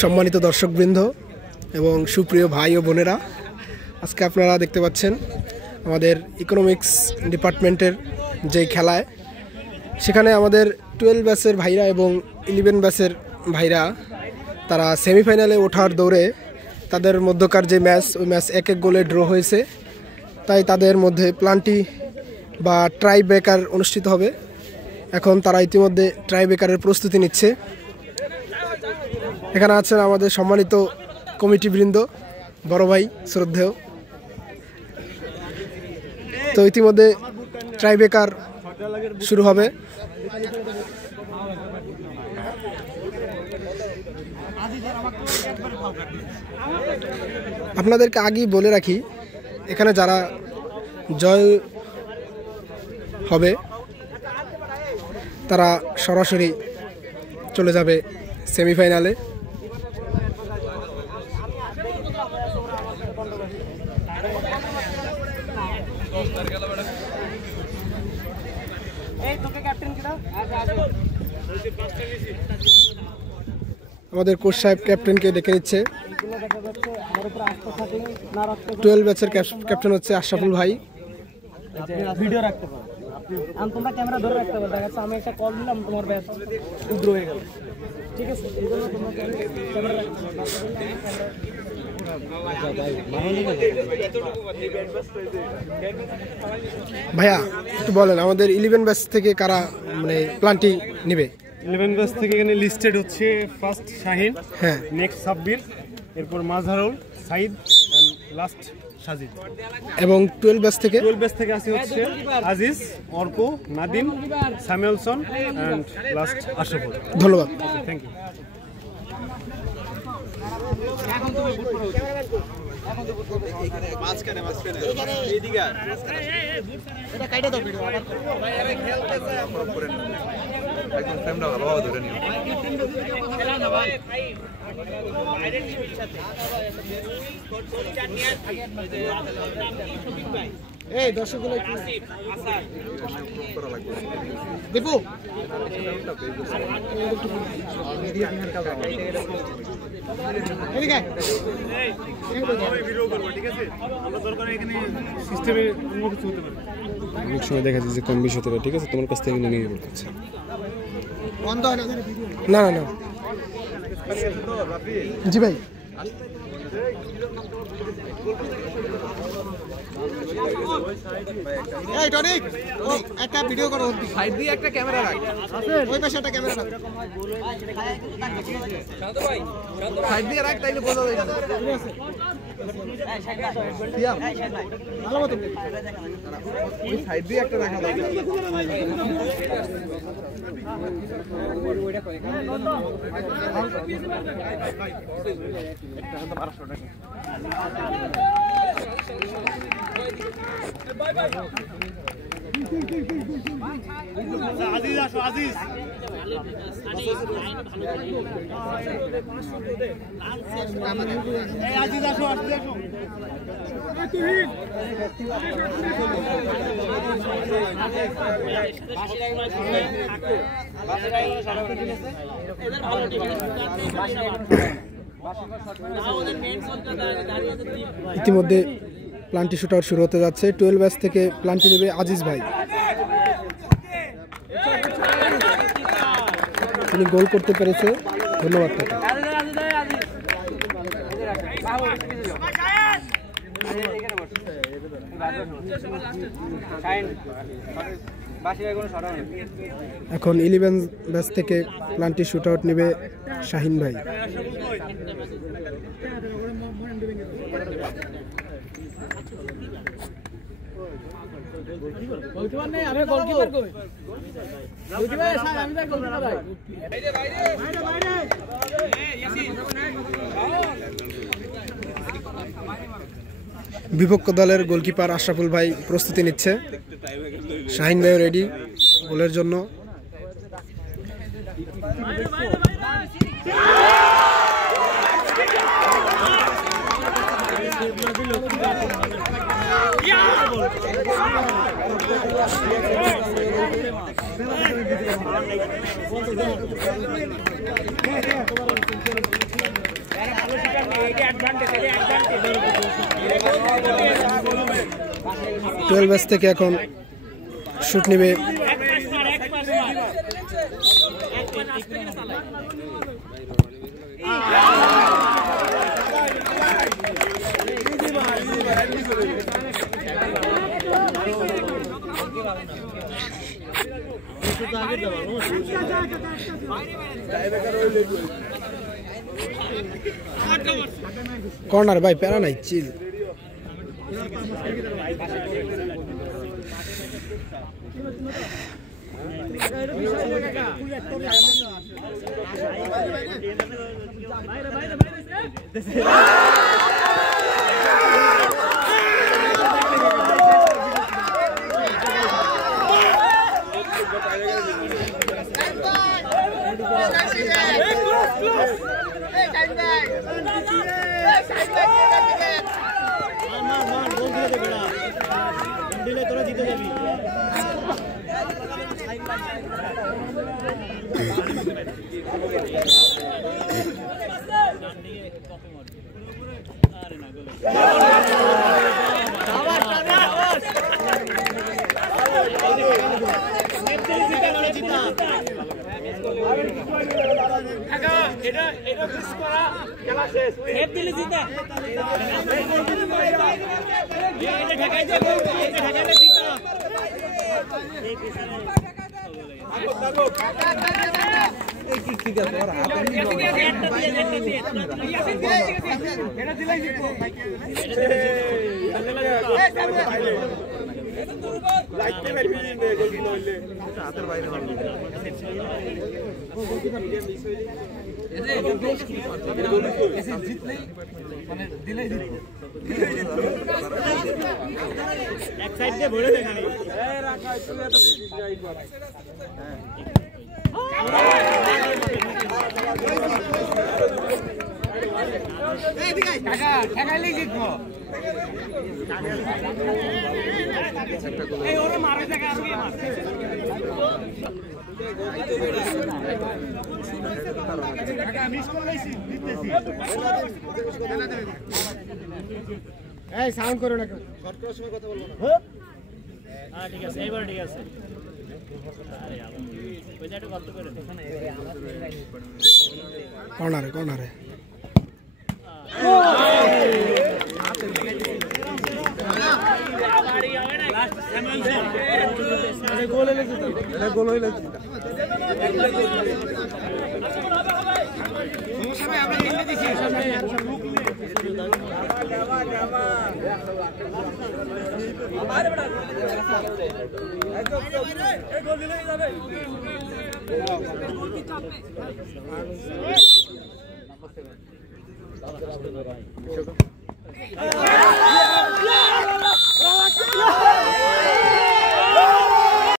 সম্মানিত দর্শকবৃন্দ এবং সুপ্রিয় ভাই ও বোনেরা, আজকে আপনারা দেখতে পাচ্ছেন আমাদের ইকোনমিক্স ডিপার্টমেন্টের যেই খেলায়, সেখানে আমাদের 12 ব্যাচের ভাইরা এবং 11 ব্যাচের ভাইরা তারা সেমিফাইনালে ওঠার দৌড়ে তাদের মধ্যকার যে ম্যাচ, ওই ম্যাচ 1-1 গোলে ড্র হয়েছে। তাই তাদের মধ্যে প্লান্টি বা ট্রাই ব্রেকার অনুষ্ঠিত হবে। এখন তারা ইতিমধ্যে ট্রাই ব্রেকারের প্রস্তুতি নিচ্ছে। এখানে আছেন আমাদের সম্মানিত কমিটিবৃন্দ, বড় ভাই শ্রদ্ধেয়। তো ইতিমধ্যে ট্রাই ব্রেকার শুরু হবে। আপনাদেরকে আগেই বলে রাখি, এখানে যারা জয় হবে তারা সরাসরি চলে যাবে সেমিফাইনালে। আমাদের কোচ সাহেব ক্যাপ্টেনকে ডেকে নিচ্ছে। 12 ব্যাচের ক্যাপ্টেন হচ্ছে আশরাফুল ভাই। ভিডিও রাখতে পারো, তোমরা ক্যামেরা ধরে রাখতে পারো। দেখা যাচ্ছে আমি একটা কল দিলাম, তোমার ব্যাচ উগ্র হয়ে গেল, ঠিক আছে? এই জন্য তোমরা ক্যামেরা রাখতে পারো। ভাইয়া একটু বলেন, আমাদের 11 ব্যাচ থেকে কারা মানে প্লান্টি নেবে? 11 ব্যাচ থেকে এখানে লিস্টেড হচ্ছে ফার্স্ট শাহিন, হ্যাঁ, নেক্সট সাব্বির, এরপর মাজহারুল, সাইদ, লাস্ট সাজিদ। এবং 12 ব্যাচ থেকে 12 ব্যাচ থেকে আসি হচ্ছে Aziz, Arko, Nadim, Samuelson and last Ashraful. ধন্যবাদ। Thank you. এই দর্শকগুলো দীপু এদিকে অনেক সময় দেখা যাচ্ছে যে কম বেশি হতে পারে, ঠিক আছে? তোমার কাছ থেকে নিয়ে নিয়ে বলতেছে না না না। জি ভাই, এই টনিক একটা ভিডিও করো, সাইড দিয়ে একটা ক্যামেরা রাখ, ওই পাশে একটা ক্যামেরা রাখ, সাইড দিয়ে রাখ, তাইলে বোঝা যায় না। ভালো মতো ওই সাইড দিয়ে একটা রাখা দরকার। আজিজ আসো, আজিজ। আজিজ আসো, আজিজ আসো। ইতিমধ্যে প্লান্টি শুট আউট শুরু হতে যাচ্ছে। 12 ব্যাচ থেকে প্লান্টি নেবে আজিজ ভাই। তিনি গোল করতে পেরেছে, ধন্যবাদ তাকে। এখন 11 ব্যাচ থেকে প্লান্টি শুট আউট নেবে শাহিন ভাই। বিপক্ষ দলের গোলকিপার আশরাফুল ভাই প্রস্তুতি নিচ্ছে। শাহিন ভাইও রেডি গোলের জন্য। 12 থেকে এখন শুট নিবে কর্নার ভাই প্যারা নাই চিল তোরা জিতে যাবি এক সাইড দিয়ে ভরে দে খালি রাখা তুই এত যাই কর এই দিকে কাকা ঠেকাইলেই জিতবো এই ওরে মারে জায়গা আজকে মার মিস করলাইছি দিতেছি এই সাউন্ড করো না শর্ট করার সময় কথা বলবো না হ্যাঁ ঠিক আছে এইবার ঠিক আছে আরে ওই জায়গাটা কত করে কর্নারে কর্নারে গোল হইলে জিতো গোল হইলে জিতো সমস্যা আমরা খেলে দিছি সামনে আরে বড় একদম এই গোল দিলেই যাবে গোল কি চাপে নাম্বার 7